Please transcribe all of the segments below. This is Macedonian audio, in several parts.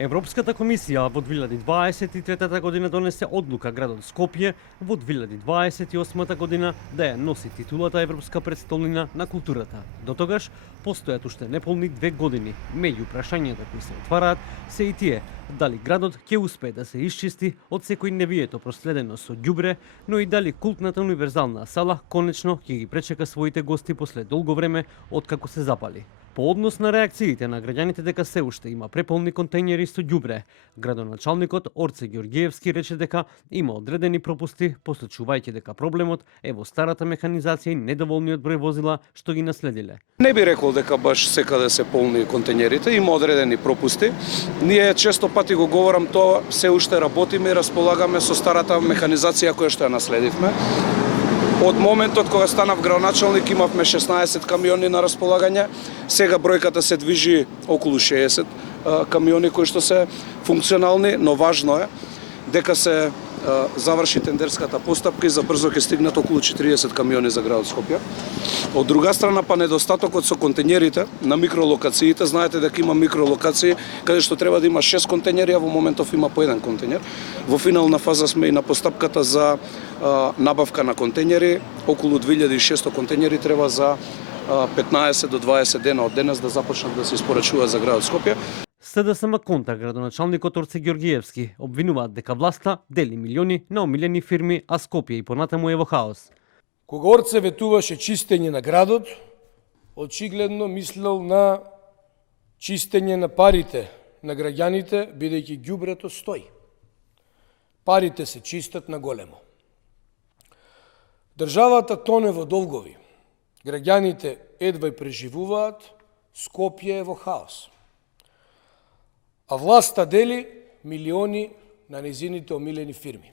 Европската комисија во 2023 година донесе одлука градот Скопје во 2028 година да ја носи титулата Европска престолнина на културата. До тогаш постојат уште неполни 2 години. Меѓу прашањата кои се отвараат се и тие дали градот ќе успее да се исчисти од секој невието проследено со ѓубре, но и дали култната универзална сала конечно ќе ги пречека своите гости после долго време откако се запали. По однос на реакциите на граѓаните дека се уште има преполни контејнери со ѓубре, градоначалникот Орце Ѓорѓиевски рече дека има одредени пропусти, посочувајќи дека проблемот е во старата механизација и недоволниот број возила што ги наследиле. Не би рекол дека баш секаде се полни контејнерите, има одредени пропусти. Ние често пати го говорам тоа, се уште работиме и располагаме со старата механизација која што ја наследивме. Од моментот кога станав градоначалник имавме 16 камиони на располагање, сега бројката се движи околу 60 камиони кои што се функционални, но важно е дека се заврши тендерската постапка и за брзо ќе стигнат околу 40 камиони за градот Скопје. Од друга страна па недостатокот со контејнерите на микролокациите, знаете дека има микролокации каде што треба да има 6 контејнери, а во моментов има по 1 контејнер. Во финална фаза сме и на постапката за набавка на контејнери, околу 2600 контејнери треба за 15 до 20 дена од денес да започнат да се испорачуваат за градот Скопје. СДСМ контра градоначалникот Орце Ѓорѓиевски обвинуваат дека власта дели милиони на омилени фирми, а Скопје и понатаму е во хаос. Кога Орце ветуваше чистење на градот, очигледно мислел на чистење на парите на граѓаните, бидејќи ѓубрето стои. Парите се чистат на големо. Државата тоне во долгови. Граѓаните едва и преживуваат, Скопје е во хаос. А власта дели милиони на незините омилени фирми.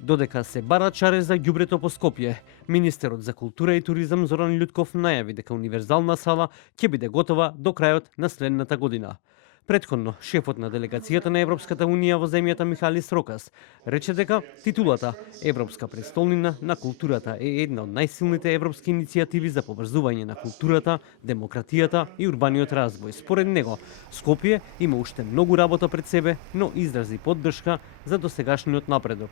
Додека се бара чаре за ѓубрето по Скопје, министерот за култура и туризам Зоран Љутков најави дека универзална сала ќе биде готова до крајот на следната година. Претходно, шефот на делегацијата на Европската унија во земјата Михалис Рокас рече дека титулата Европска престолнина на културата е една од најсилните европски иницијативи за поврзување на културата, демократијата и урбаниот развој. Според него, Скопје има уште многу работа пред себе, но изрази поддршка за досегашниот напредок.